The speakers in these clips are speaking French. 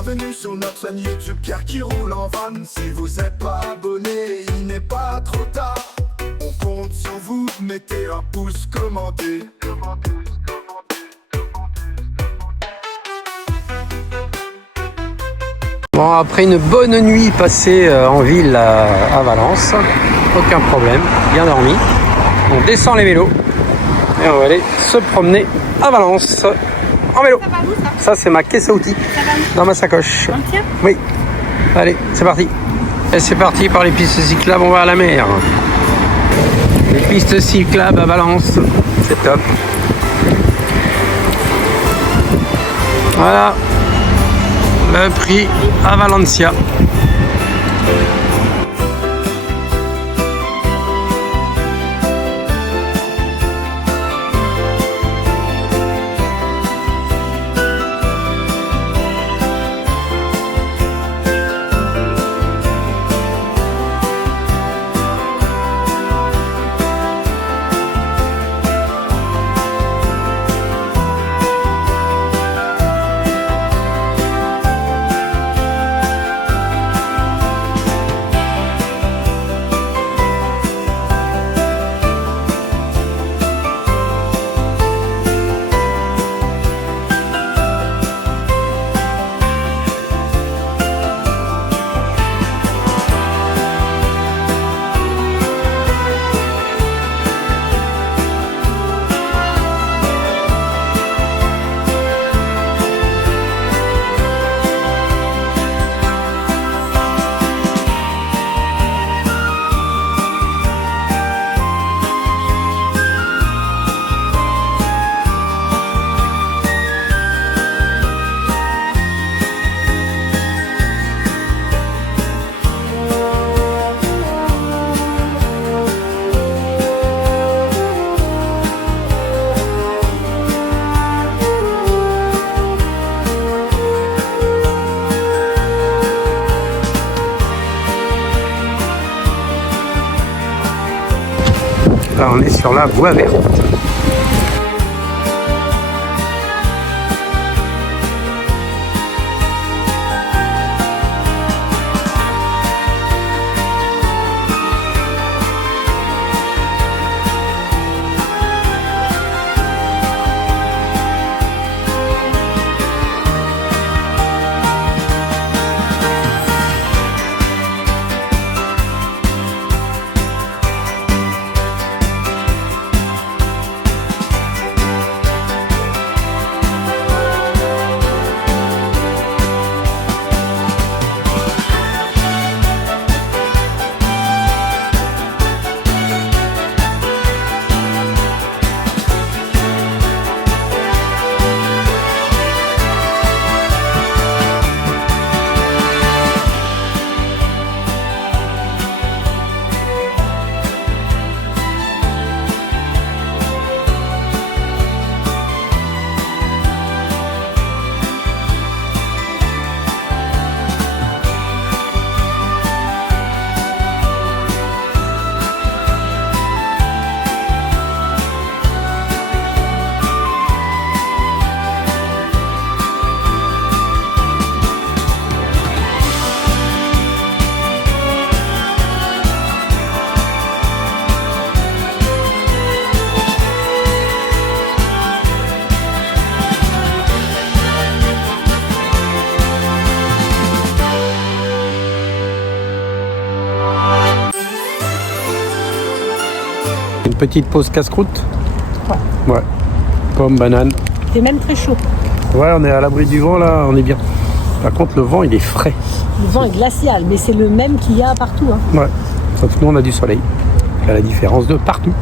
bienvenue sur notre chaîne YouTube Pierre qui roule en van. Si vous n'êtes pas abonné, il n'est pas trop tard. On compte sur vous, mettez un pouce, commentez. Bon, après une bonne nuit passée en ville à Valence, aucun problème, bien dormi. On descend les vélos et on va aller se promener à Valence en vélo. Ça va où, ça? Ça, c'est ma caisse à outils dans ma sacoche. Entière? Oui. Allez, c'est parti. Et c'est parti par les pistes cyclables, on va à la mer. Les pistes cyclables à Valence, c'est top. Voilà le prix à Valencia. Là, on est sur la voie verte. Une petite pause casse-croûte. Ouais. Pomme, banane. C'est même très chaud. Ouais, on est à l'abri du vent là, on est bien. Par contre, le vent, il est frais. Le vent est glacial, mais c'est le même qu'il y a partout. Hein. Ouais. Sauf que nous, on a du soleil. À la différence de partout.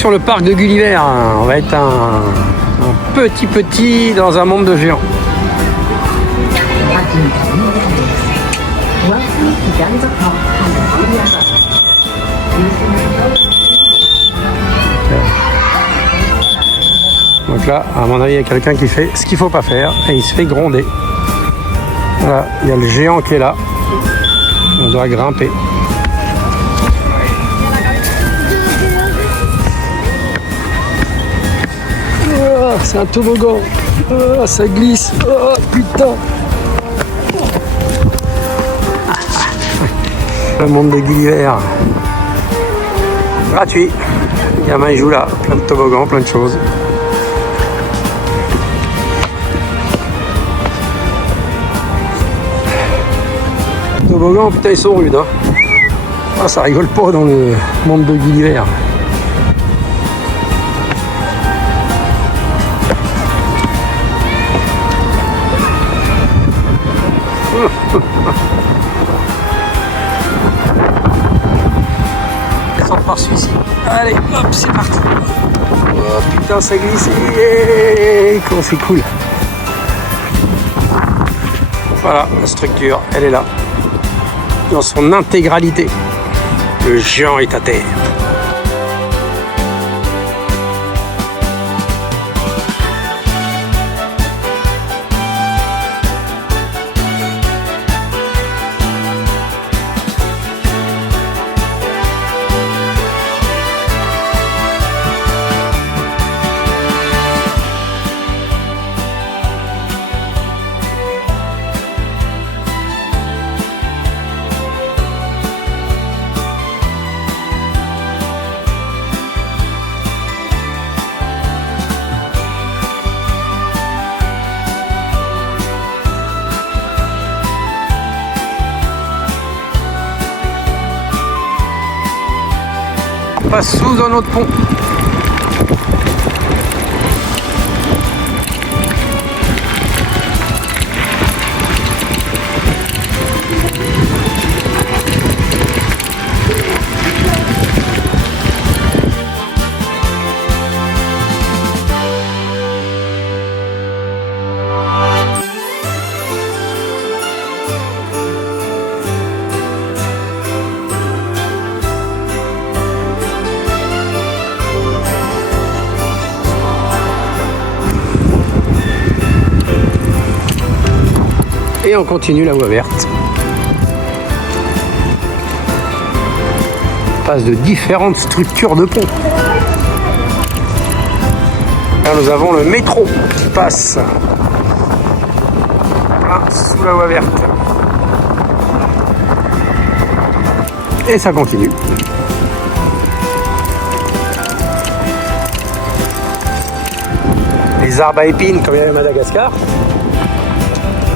Sur le parc de Gulliver, on va être un petit dans un monde de géants. Donc là, à mon avis, il y a quelqu'un qui fait ce qu'il faut pas faire et il se fait gronder. Voilà, il y a le géant qui est là. On doit grimper. Oh, c'est un toboggan. Oh, ça glisse. Oh, putain. Le monde de Gulliver. Gratuit. Les gamins ils jouent là. Plein de toboggans, plein de choses. Les toboggans, putain, ils sont rudes. Hein. Ah, ça rigole pas dans le monde de Gulliver. Descendre par celui-ci. Allez, hop, c'est parti. Oh putain, ça glisse. Comment c'est cool. Voilà, la structure, elle est là. Dans son intégralité. Le géant est à terre. On passe sous un autre pont. Et on continue la voie verte. On passe de différentes structures de pont. Là, nous avons le métro qui passe sous la voie verte. Et ça continue. Les arbres à épines comme il y a à Madagascar.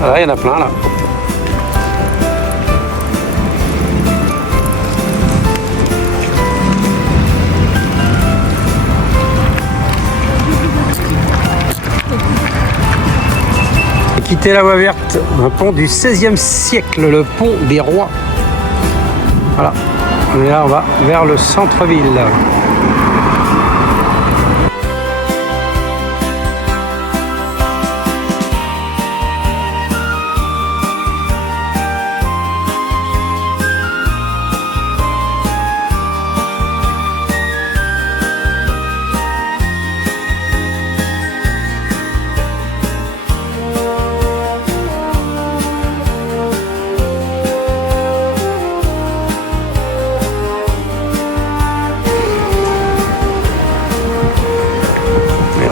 Voilà, il y en a plein là. Quitter la voie verte, un pont du XVIe siècle, le pont des rois. Voilà. Et là, on va vers le centre-ville.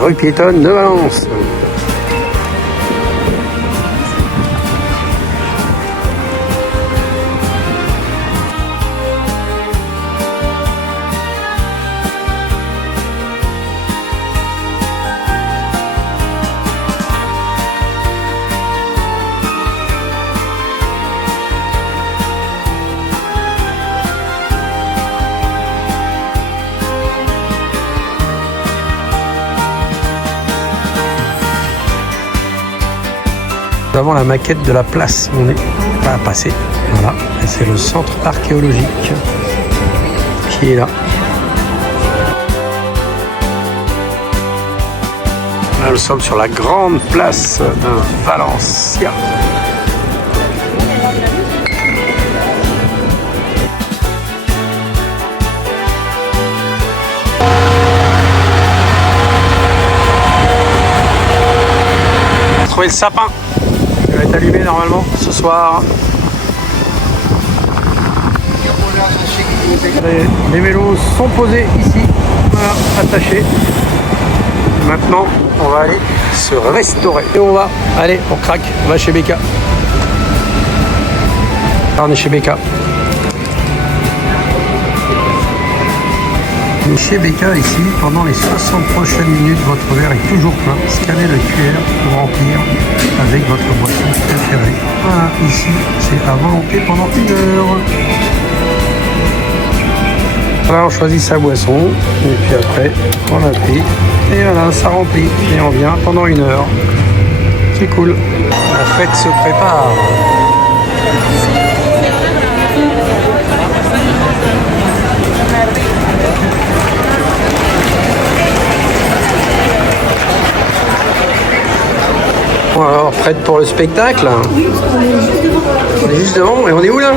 Rue piétonne de Valence. Nous avons la maquette de la place où on est pas passé. Voilà, et c'est le centre archéologique qui est là. nous sommes sur la grande place de Valencia. Trouver le sapin qui va être allumé normalement ce soir. Les vélos sont posés ici, voilà, attachés. Maintenant, on va aller se restaurer. Et on va, allez, on craque, on va chez Becca. On est chez Becca. Mais chez Becca, ici, pendant les 60 prochaines minutes, votre verre est toujours plein. Scannez le QR pour remplir avec votre boisson préférée. Voilà, ici, c'est à volonté pendant 1 heure. Voilà, on choisit sa boisson, et puis après, on appuie, et voilà, ça remplit. Et on vient pendant 1 heure. C'est cool. La fête se prépare. Bon alors, prête pour le spectacle? Oui, on est juste devant. Et on est où là?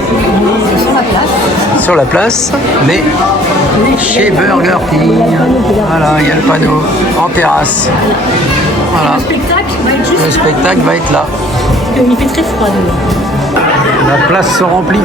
sur la place. Sur la place, mais chez Burger King. Voilà, il y a le panneau en terrasse. Voilà. Le spectacle va être juste Le spectacle va être là. Il fait très froid dehors. La place se remplit.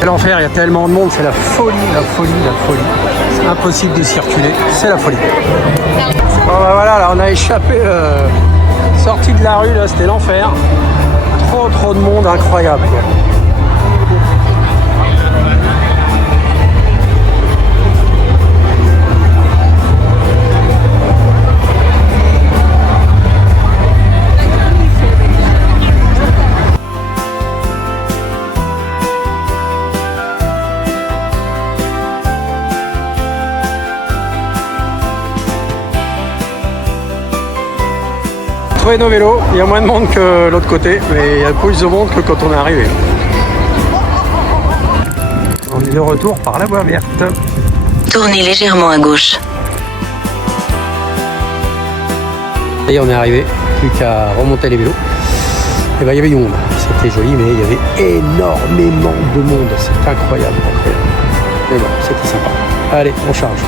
C'est l'enfer, il y a tellement de monde, c'est la folie, la folie, la folie. C'est impossible de circuler, c'est la folie. Bon bah voilà, là on a échappé, sorti de la rue, là c'était l'enfer. Trop de monde, incroyable quoi. retrouver nos vélos. Il y a moins de monde que l'autre côté, mais il y a plus de monde que quand on est arrivé. On est de retour par la voie verte. Tournez légèrement à gauche. Et on est arrivé, plus qu'à remonter les vélos. Et ben il y avait du monde. C'était joli, mais il y avait énormément de monde. C'est incroyable, incroyable. Mais bon, c'était sympa. Allez, on charge.